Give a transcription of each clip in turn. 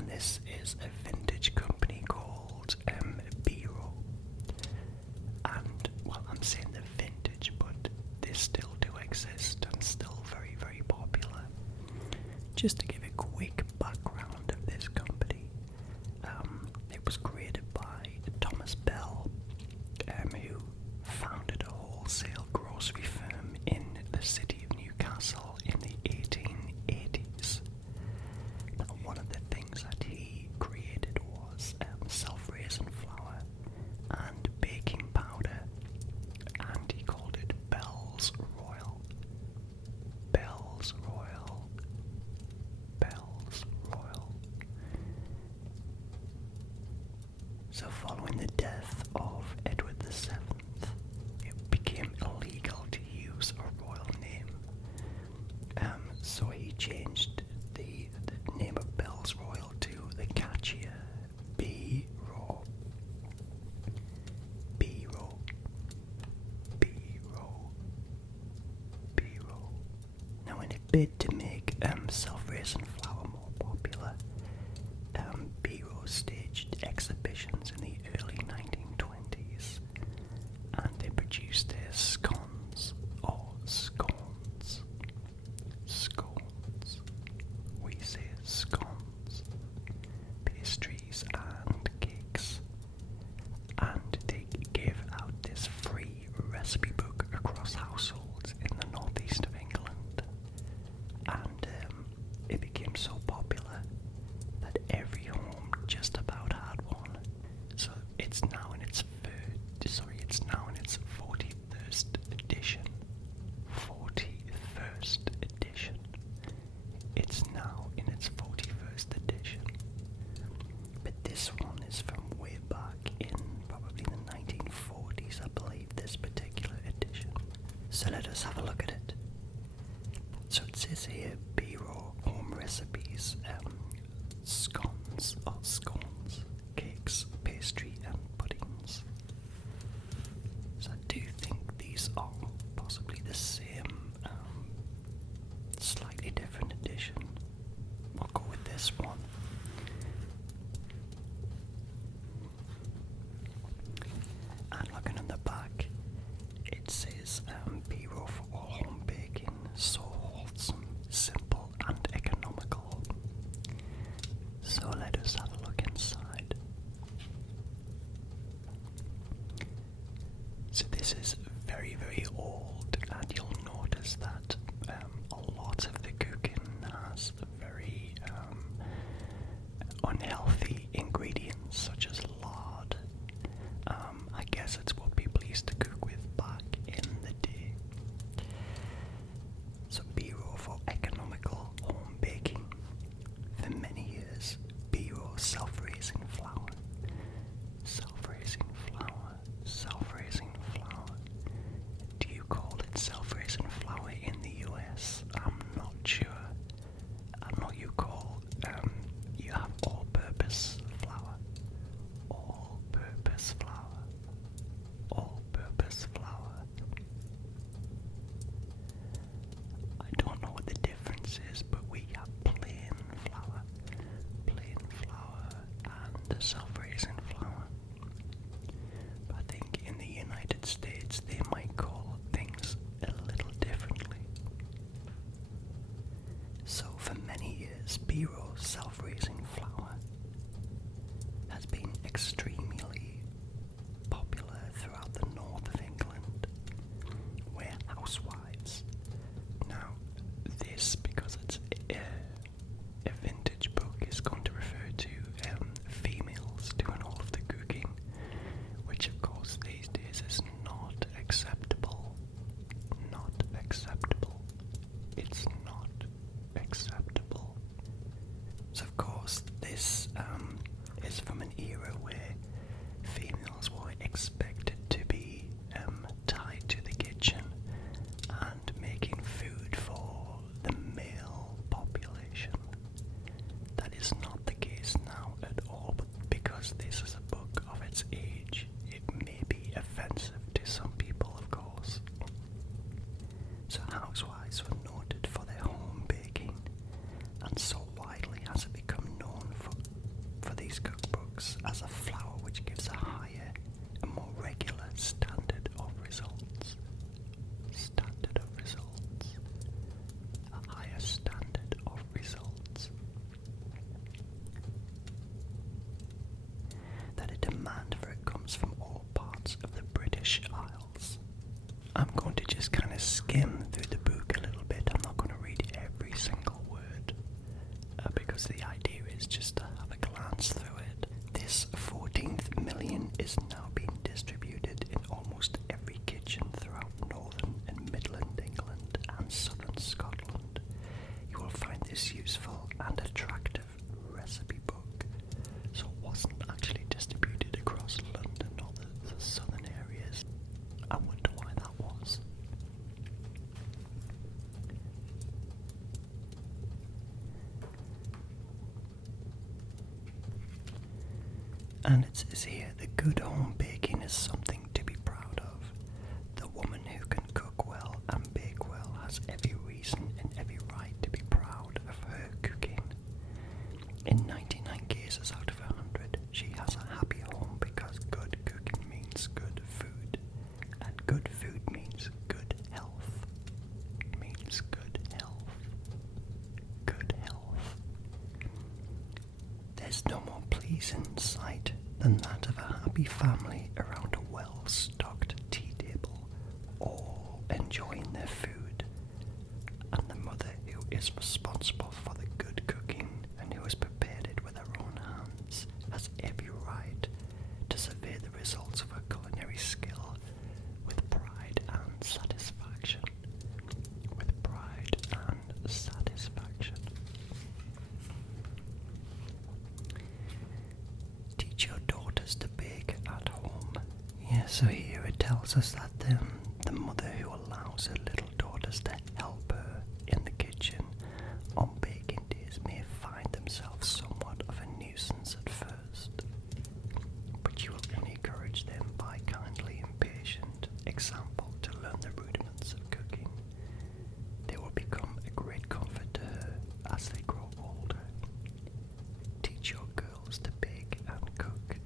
and this is a vintage company called BeRo. And, well, I'm saying they're vintage, but they still do exist and still very, very popular. Just to give a quick background of this company, it was created by Thomas Bell, who founded a wholesale grocery firm in the city of Newcastle in the 1880s. Now, one of the things that he created was self-raising flour and baking powder, and he called it Bell's Royal. Bell's Royal. Bell's Royal. So following the death of Edward VII, it became illegal to use a royal name. So he changed the name of Bell's Royal to the catchier BeRo. BeRo. BeRo. BeRo. Now, in a bid to make self-raising flour more popular, BeRo staged exhibitions in the early 1920s, and they produced their scones, or scones. Scones. We say scones. Pastries and cakes. And they gave out this free recipe book across households in the northeast of England. And it became so popular that every home just about had one. So it's now in its 41st edition. 41st edition. It's now in its 41st edition. But this one is from way back in probably the 1940s, I believe, this particular edition. So let us have a look at it. So it says here, BeRo home recipes, scones, cakes, pastry and puddings. So I do think these are possibly the same, slightly different edition. We'll go with this one. And looking on the back, it says BeRo for all home baking, so wholesome, simple and economical. So let us have a look inside. So this is very, very old, and you'll notice that a lot of the cooking has very unhealthy ingredients such as lard. I guess it's what people used to cook with back in the day. So BeRo for economical home baking. For many years, BeRo self-raising flour. Self-raising flour. Self-raising flour. Do you call it self-raising flour in the US? I'm not sure. I know you call, you have all-purpose flour. All-purpose flour. All-purpose flour. I don't know what the difference is, but we have plain flour and self-raising flour. But I think in the United States they might call things a little differently. So for many years, BeRo self-raising flour has been extremely popular throughout the north of England, where housewives, now this, because it's a vintage book, is going to refer to females doing all of the cooking, which of course these days is not acceptable. Not acceptable. It's not acceptable. So of course this is from an era where females were expected to be tied to the kitchen and making food for the male population. That is not the case now at all, but because this is a book of its age, it may be offensive to some people, of course. So housewives were noted for their home baking, and so widely has it become known for And it says here, the good home baking is something to be proud of. The woman who can cook well and bake well has every reason and every right to be proud of her cooking. In 99 cases out of 100, she has a happy home because good cooking means good food. And good food means good health. Means good health. Good health. There's no more pleasing sight than that of a happy family around a well-stocked tea table, all enjoying their food, and the mother who is responsible for the good cooking and who has prepared it with her own hands has every right to survey the results of her culinary skill with pride and satisfaction. With pride and satisfaction. Teach your daughters to bake at home. Yeah, so here it tells us that the mother who allows her little daughters to help her in the kitchen on baking days may find themselves somewhat of a nuisance at first, but you will only encourage them by kindly and patient example to learn the rudiments of cooking. They will become a great comfort to her as they grow older. Teach your girls to bake and cook.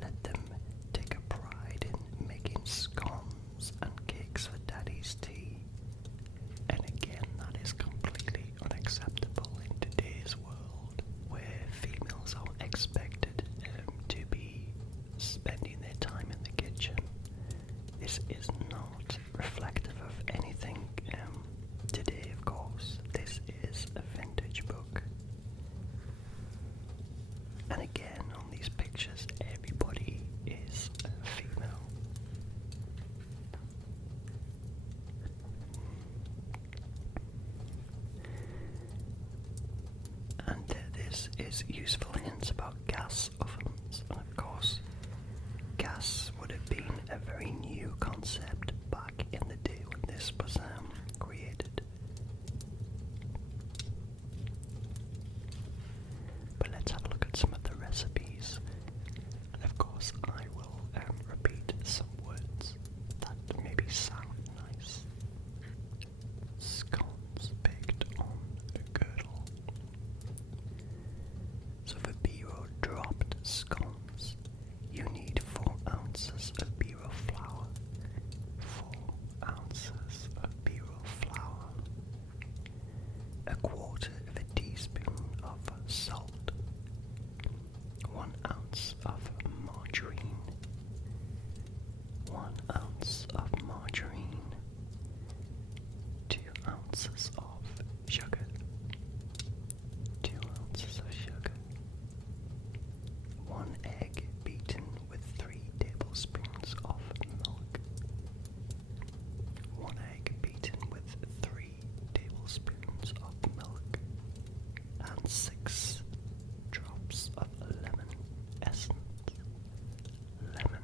Let them take a pride in making scones and cakes for daddy's tea. And again, that is completely unacceptable in today's world, where females are expected to be spending their time in the kitchen. This is not reflective of anything today, of course. This is a vintage book. And again, on these pictures, everybody is female. And this is useful hints about gas ovens. And of course, gas would have been a very new concept back in the day when this was created. But let's have a look at some of the recipes. And of course, I will repeat some words that maybe sound nice. Scones baked on a girdle. So for BeRo dropped scones, you need 4 ounces of BeRo flour. 4 ounces of BeRo flour. A quarter of a teaspoon of salt. 1 ounce of margarine. 1 ounce of margarine. 2 ounces of sugar. 2 ounces of sugar. 1 egg beaten with 3 tablespoons of milk. 1 egg beaten with 3 tablespoons of milk. And 6 drops of lemon essence. Lemon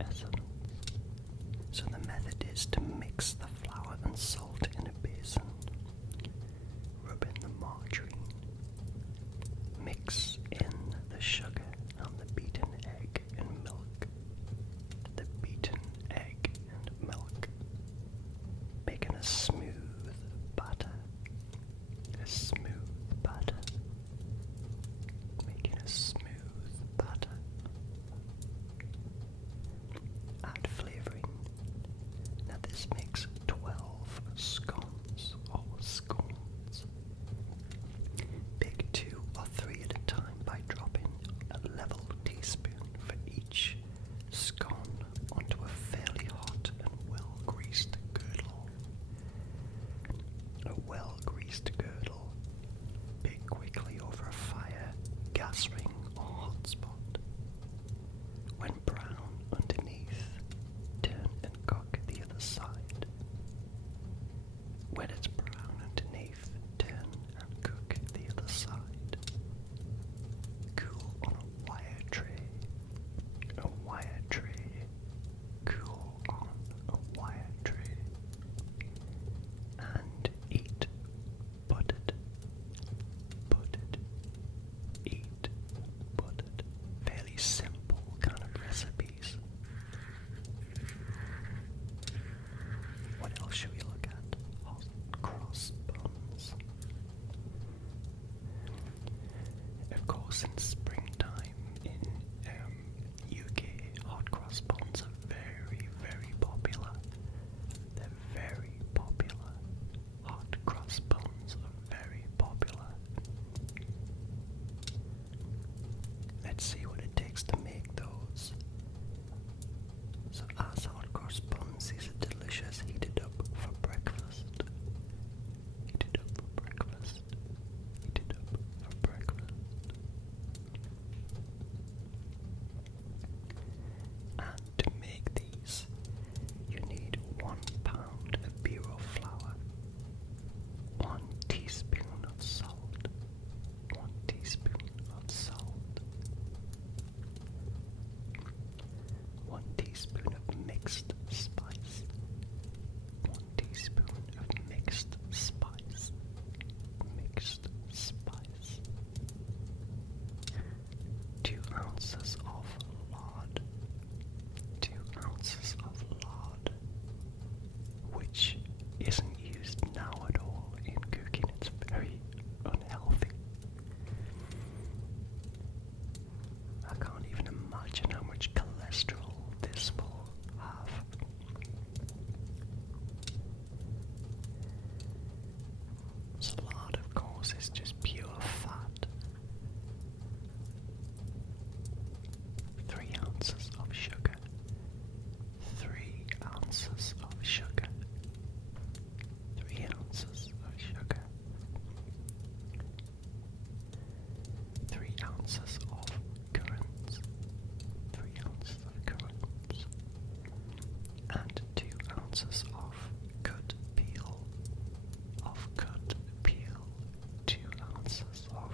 essence. So the method is to mix the flour and salt in a basin. Rub in the margarine. Mix in the sugar and the beaten egg and milk. The beaten egg and milk. Making a smooth batter. A smooth batter. Making a smooth batter. Add flavoring. Now this makes 12 scones or scones. Bake 2 or 3 at a time by dropping a level teaspoon for each scone onto a fairly hot and well-greased girdle. A well-greased girdle since springtime in UK, hot cross buns are very, very popular. They're very popular. Hot cross buns are very popular. Let's see what it takes to make those. So as hot cross buns, these are delicious, heated up for breakfast. Heated up for breakfast. Heated up for breakfast. And to make these, you need 1 pound of BeRo flour, 1 teaspoon of salt, 1 teaspoon of salt, 1 teaspoon of mixed spice, 1 teaspoon of mixed spice, mixed spice, 2 ounces of lard, 2 ounces of lard, which isn't used now at all in cooking. It's very unhealthy. I can't even imagine how much cholesterol this will have. So lard, of course, is just pure fat. 3 ounces of sugar. 3 ounces of sugar. 3 ounces of sugar. 3 ounces of currants. 3 ounces of currants. And 2 ounces of cut peel. Of cut peel. 2 ounces of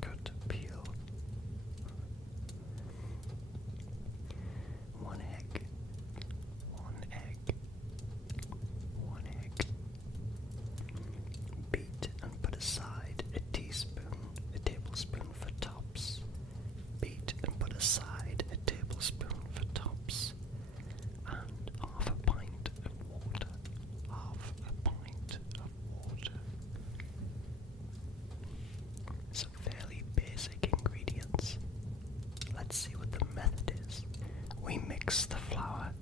cut peel. 1 egg. 1 egg. 1 egg. Beat and put aside a tablespoon for tops. Beat and put aside a tablespoon for tops. And half a pint of water. Half a pint of water. Some fairly basic ingredients. Let's see what the method is. We mix the flour.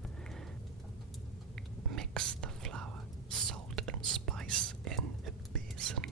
Mix the flour, salt and spice in a basin.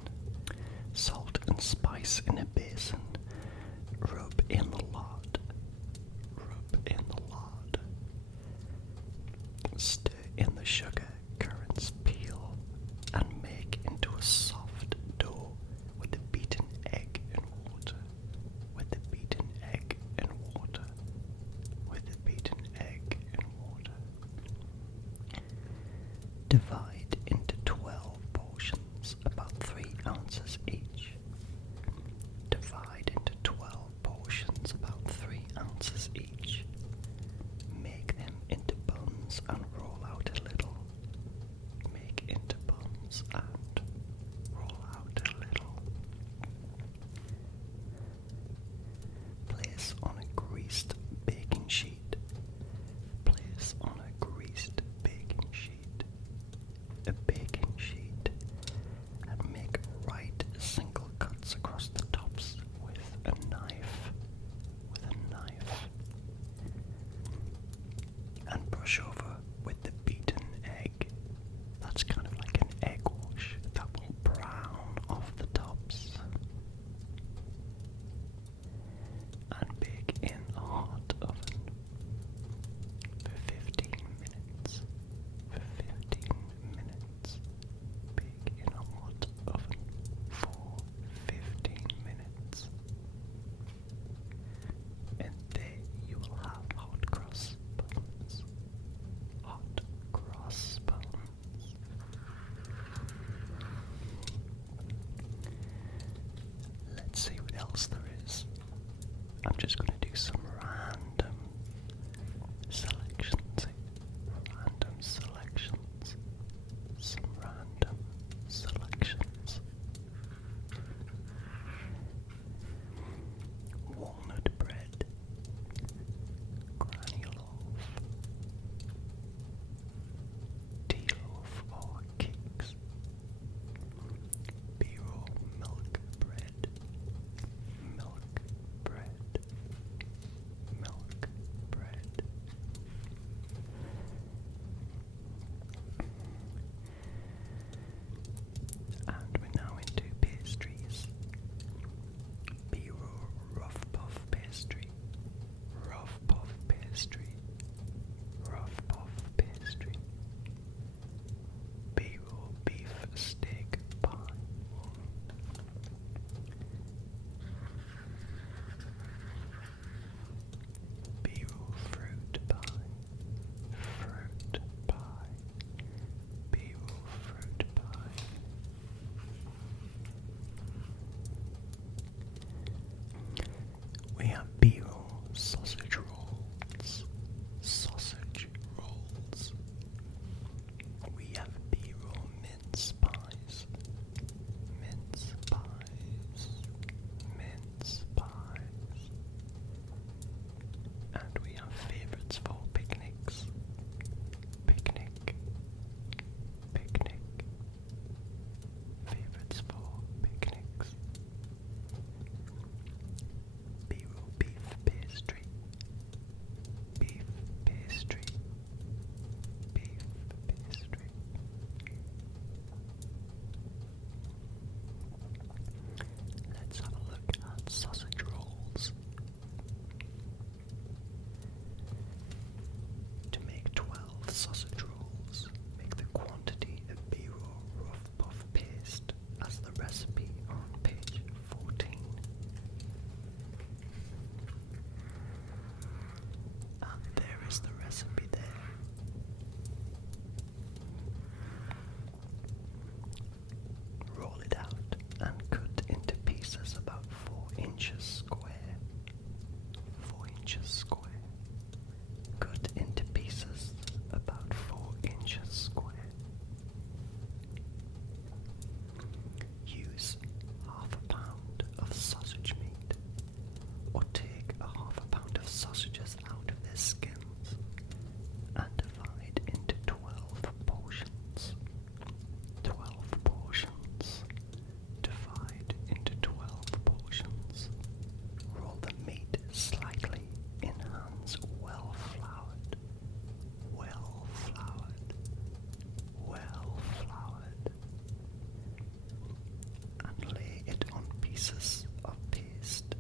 pieces of paste.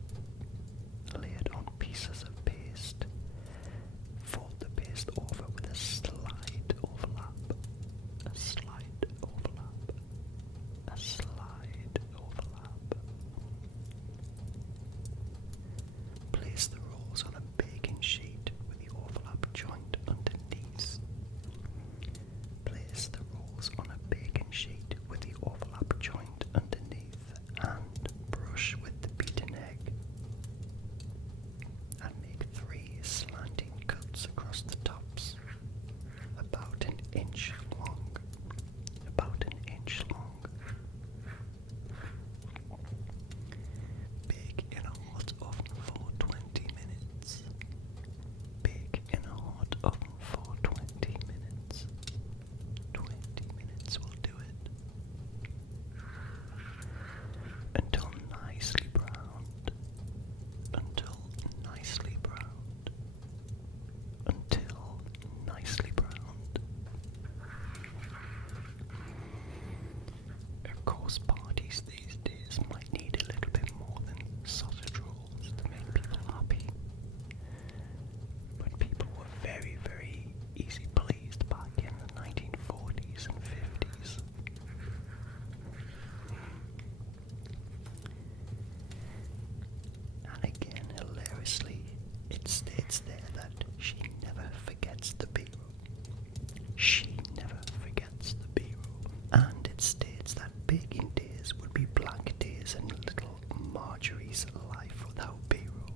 Lay it on pieces of paste. Fold the paste over with a slide overlap. A slide overlap. A slide overlap. Place the rolls on a baking sheet with the overlap joint underneath. Place the rolls on a baking sheet with the overlap joint underneath and brush with the beaten egg. And make 3 slanting cuts across the tops, about an inch long. About an inch long. Bake in a hot oven for 20 minutes. Bake in a hot oven for 20 minutes. 20 minutes will do it. Until nicely browned. Until nicely browned. Until nicely browned. Of course, parties these days might need a little bit more than sausage rolls to make people happy. But people were very, very easy pleased back in the 1940s and 50s. And again, hilariously, it states there that she never forgets the BeRo. She never forgets the BeRo. And it states that baking days would be blank days in little Marjorie's life without BeRo.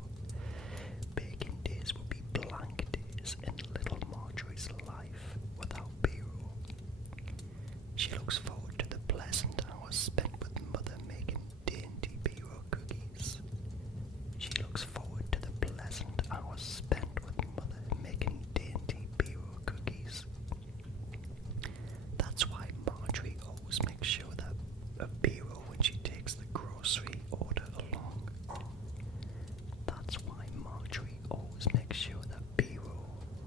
Baking days would be blank days in little Marjorie's life without BeRo. She looks forward to the pleasant hours spent with Mother making dainty BeRo cookies. She looks forward to the pleasant hours spent with Mother making dainty BeRo cookies. That's why Marjorie always makes sure that a BeRo when she takes the grocery order along. That's why Marjorie always makes sure that BeRo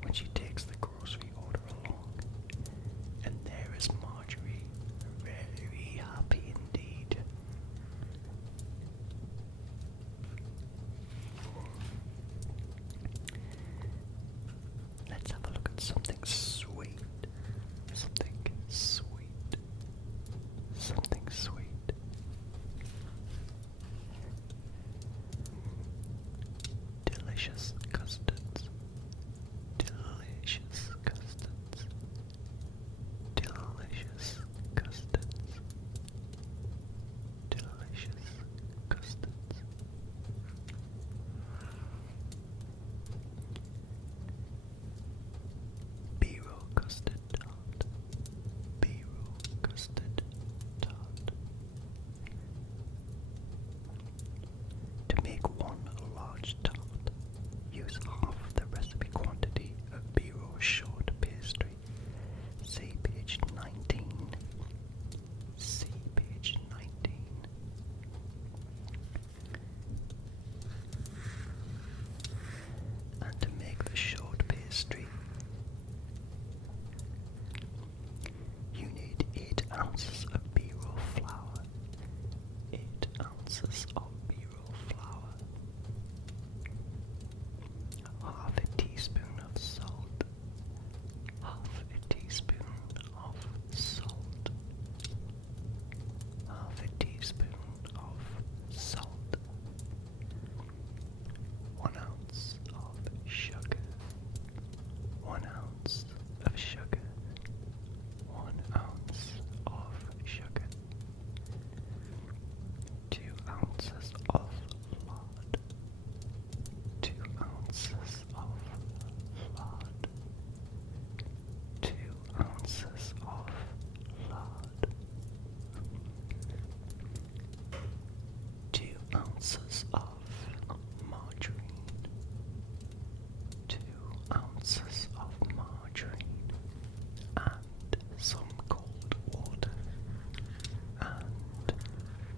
when she takes the grocery order along. And there is Marjorie, very happy indeed. Let's have a look at something sweet. Something sweet. Something sweet. Delicious custards. Delicious custards. Delicious custards. Delicious custards. BeRo custard tart. BeRo custard tart. To make one large tart, use half the recipe quantity of BeRo short pastry. See page 19. See page 19. And to make the short pastry, you need 8 ounces of BeRo flour. 8 ounces of BeRo flour. Half a teaspoon of salt. Half a teaspoon of salt. Half a teaspoon of salt. 1 ounce of sugar. 1 ounce of sugar. 1 ounce of sugar. 2 ounces of lard. 2 ounces of lard. 2 ounces of lard. 2 ounces of margarine. 2 ounces of margarine. And some cold water. And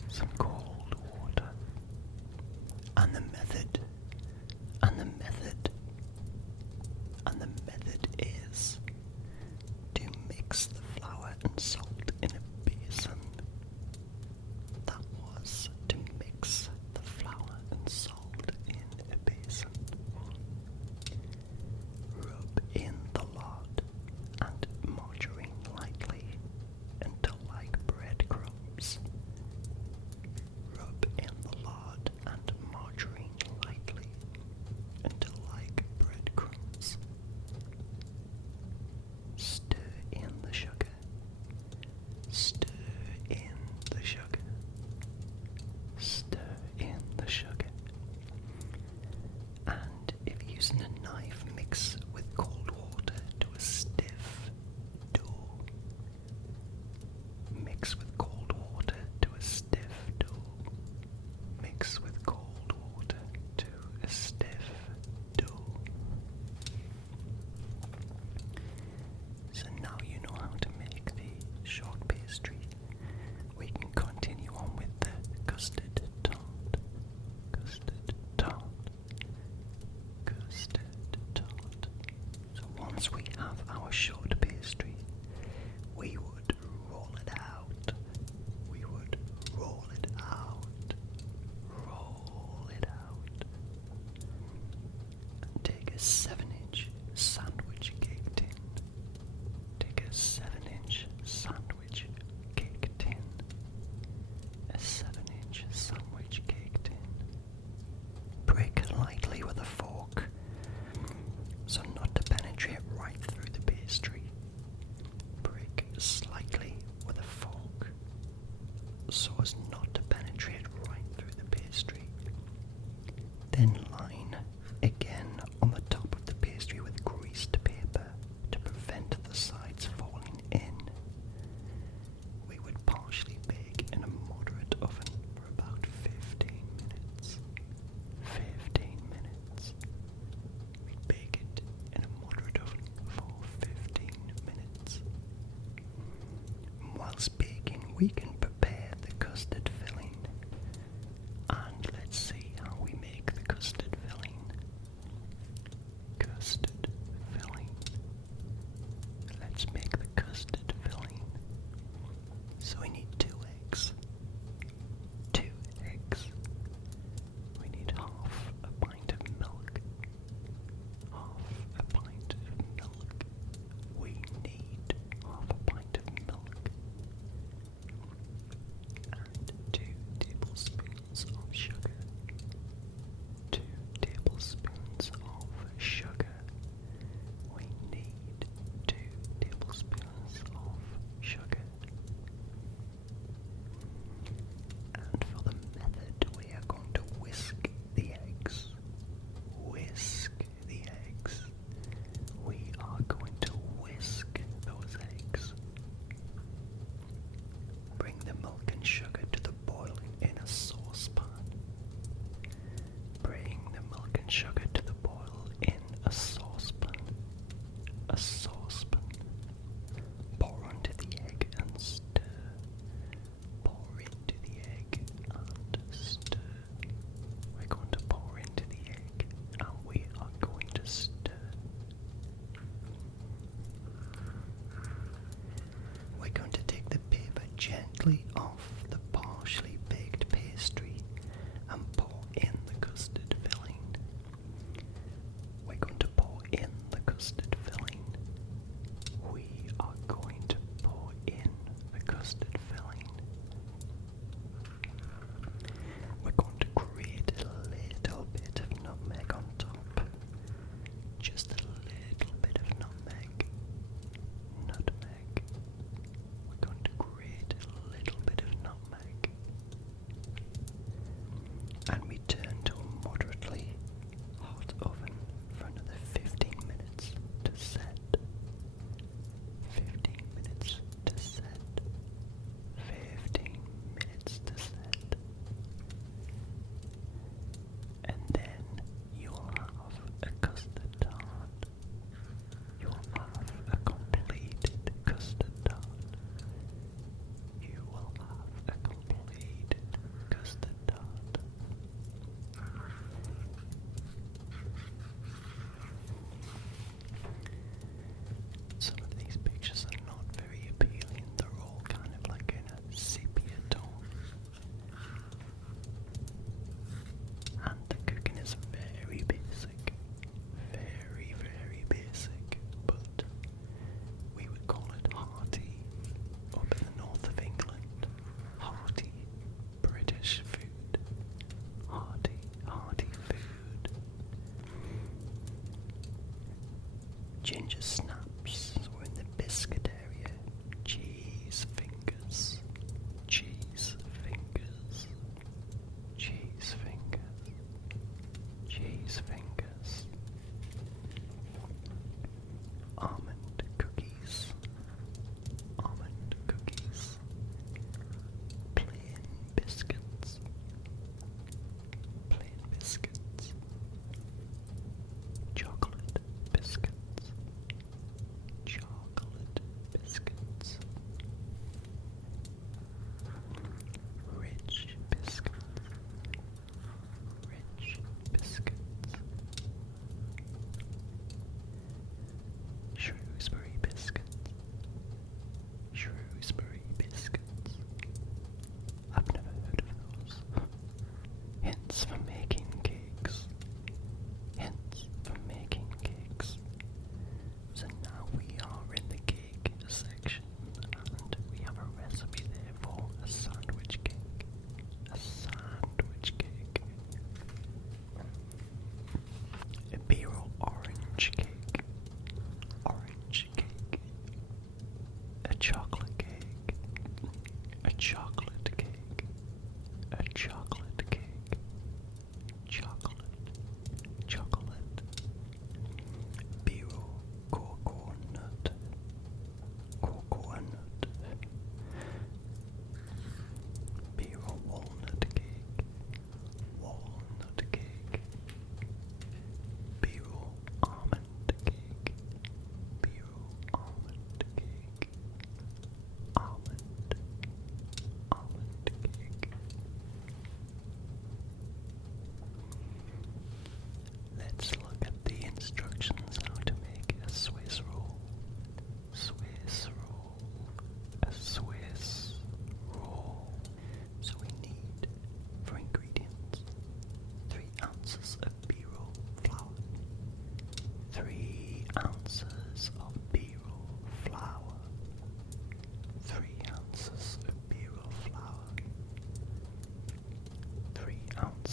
some cold water. And the method. And the method. And the method is to mix the flour and salt in a basin. That was to mix so as not to penetrate right through the pastry. Then line again on the top of the pastry with greased paper to prevent the sides falling in. We would partially bake in a moderate oven for about 15 minutes. 15 minutes. We bake it in a moderate oven for 15 minutes. Whilst baking, we can prepare the custard filling. And let's see how we make the custard filling. Custard filling. Let's make the custard filling. So we need 2 eggs. 2 eggs. We need half a pint of milk. Half a pint of milk. We need half a pint of milk.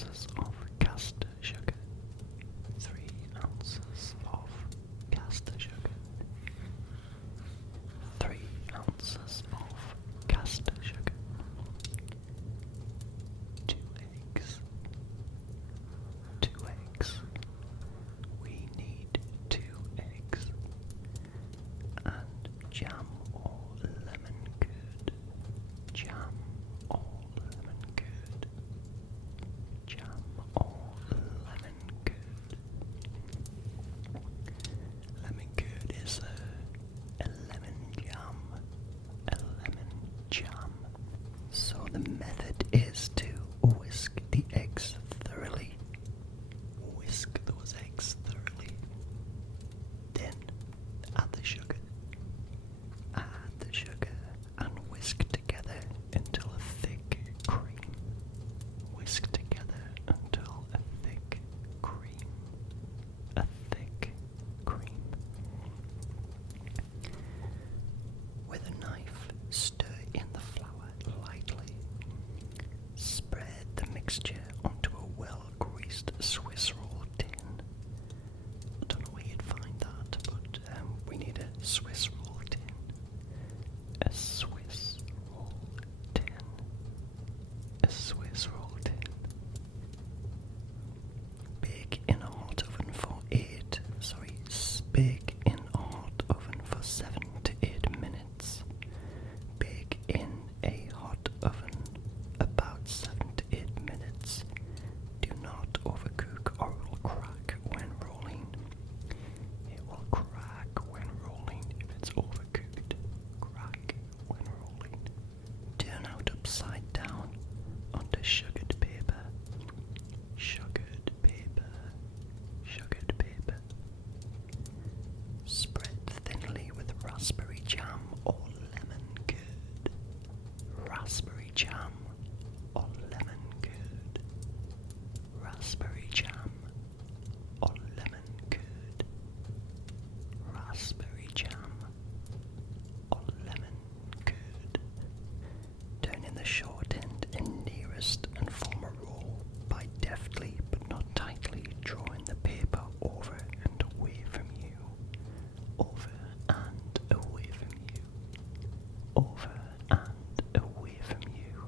ounces of caster sugar. 3 ounces of caster sugar. 3 ounces of caster sugar. 2 eggs. 2 eggs. We need 2 eggs. And jam or lemon curd. Jam or lemon curd. Jam or lemon curd. Lemon curd is a lemon jam. A lemon jam. So the method is to whisk the eggs thoroughly. Whisk those eggs thoroughly. Then add the sugar. Add the sugar and whisk together until a thick cream. Whisk together until a thick cream. A thick cream. With a knife, stir in the flour lightly. Spread the mixture onto a well-greased Swiss roll tin. I don't know where you'd find that, but we need a Swiss roll tin. A Swiss roll tin. A Swiss roll tin. Bake in a hot oven for 7 to 8 minutes. Bake in a hot oven about 7 to 8 minutes. Do not overcook or it will crack when rolling. It will crack when rolling if it's overcooked. Crack when rolling. Turn out upside down onto sugared paper. Sugared paper. Sugared paper. Spread thinly with raspberry jam or lemon curd. Raspberry jam or lemon curd. Raspberry jam or lemon curd. Raspberry jam or lemon curd. Turn in the short end and nearest and form a roll by deftly but not tightly drawing the paper over and away from you. Over and away from you. Over and away from you.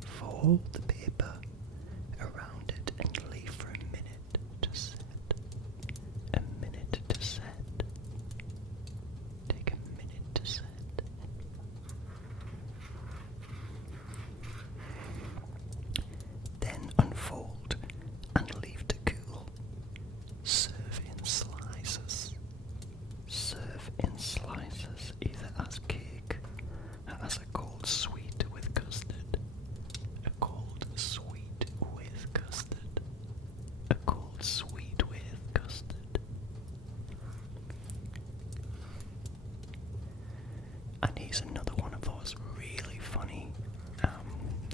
Fold the paper around it and leave for a minute to set. A minute to set. Take a minute to set. Then unfold and leave to cool. Serve in slices. Serve in slices either as cake or as a cold sweet with custard. A cold sweet with custard. A cold sweet with custard. And here's another one of those really funny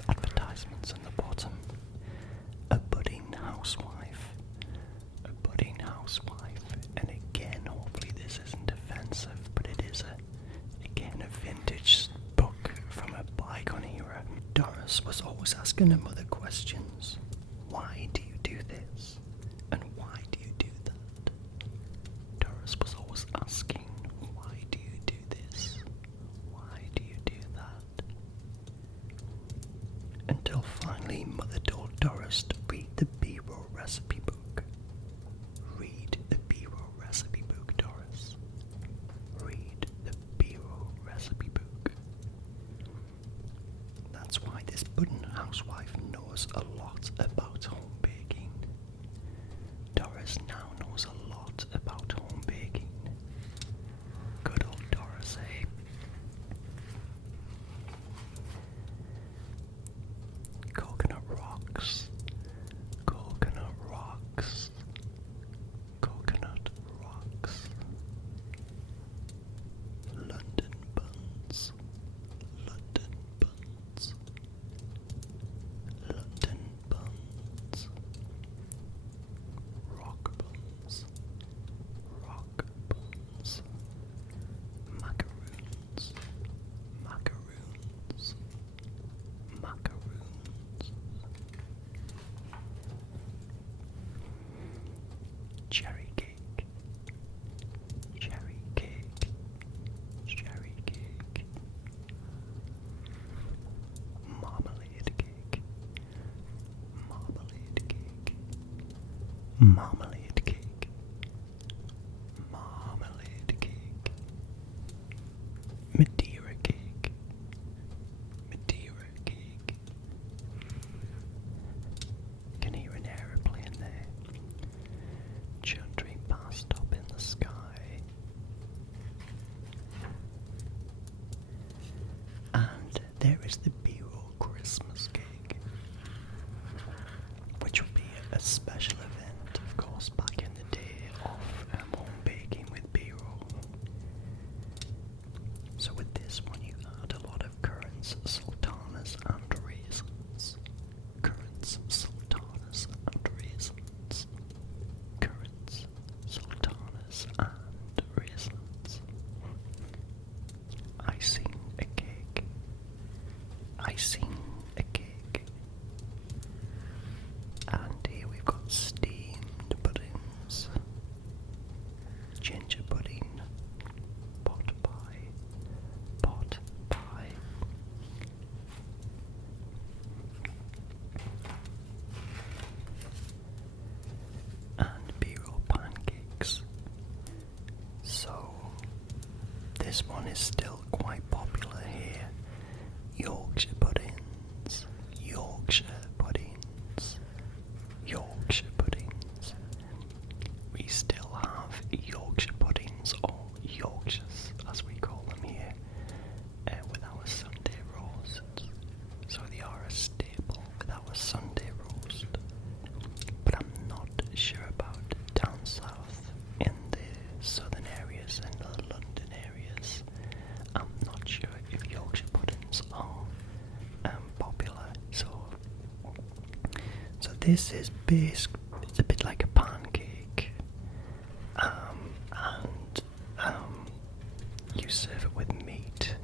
advertisements in the bottom. A budding housewife. A budding housewife. And again, hopefully this isn't offensive, but it is again a vintage book from a bygone era. Doris was always asking her mother questions. Why do you do this? And why do you do that? Doris was always asking, why do you do this? Why do you do that? Until finally Mother told Doris to read the BeRo recipe book. Read the BeRo recipe book, Doris. Read the BeRo recipe book. That's why this budding housewife knows a lot about home baking. Doris now knows a lot about home baking. Good old Doris, eh? Coconut rocks. Coconut rocks. Coconut rocks. London buns. London buns. London buns. Rock buns. Rock a special event, of course, back in the day of home baking with BeRo. So with this one you add a lot of currants, sultanas and raisins. Currants, sultanas and raisins. Currants, sultanas and raisins. Icing a cake. Icing a cake. And here we've got steamed puddings, ginger pudding, pot pie, and BeRo pancakes. So this one is still quite popular here. Yorkshire puddings, Yorkshire puddings, Yorkshire puddings. We still have Yorkshire puddings, or Yorkshires as we call them here, with our Sunday roast. So they are a staple with our Sunday roast. But I'm not sure about down south in the southern areas and the London areas. I'm not sure if Yorkshire puddings are popular. So this is based, it's a bit like a pancake, and you serve it with meat,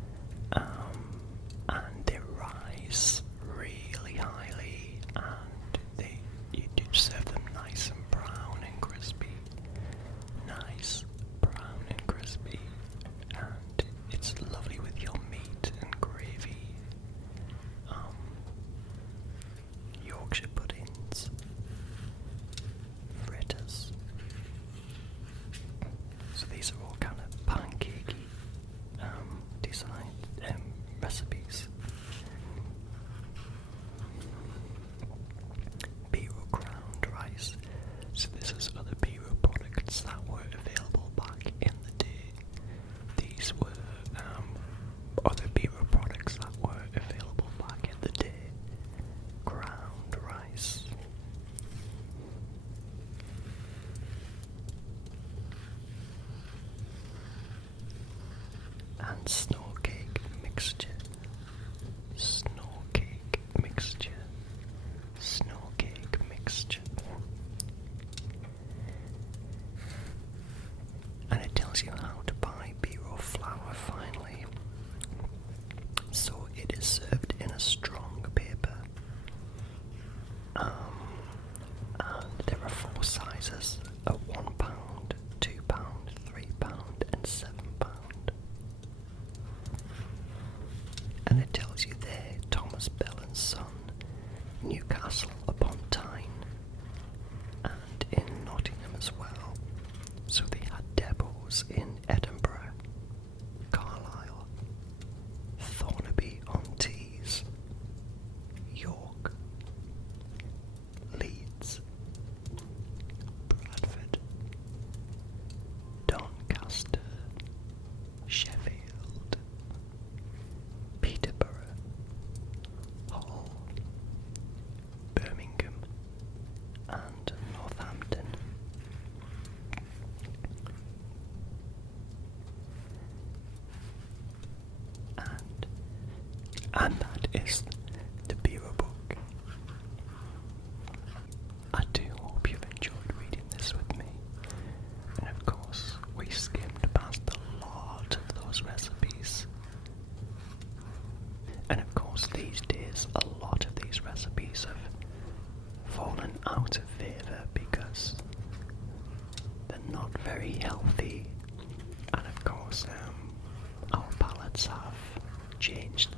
and they rise really highly, and you do serve them nice and brown and crispy, nice, brown and crispy, and it's lovely with your meat and gravy. Yorkshire puddings, fritters. So these are all kind of pancakey design recipes. BeRo ground rice. So this is other BeRo products that were available back in the day. These were other BeRo products that were available back in the day. Ground rice. And snow cake mixture. Snow cake mixture. Snow cake mixture. And it tells you how to buy BeRo flour finally. So it is served in a strong paper. And there are 4 sizes of £1, £2, £3 and £7. And it tells you there, Thomas Bell and Son, Newcastle upon Tyne, and in Nottingham as well. So they had depots in Edinburgh, Carlisle, Thornaby-on-Tees, York, Leeds, Bradford, Doncaster, Sheffield, Peterborough, Hull, Birmingham, and Northampton. And that is the BeRo book. I do hope you've enjoyed reading this with me. And of course, we skimmed past a lot of those recipes. And of course, these days, a lot of these recipes have fallen out of favour because they're not very healthy. And of course, our palates have changed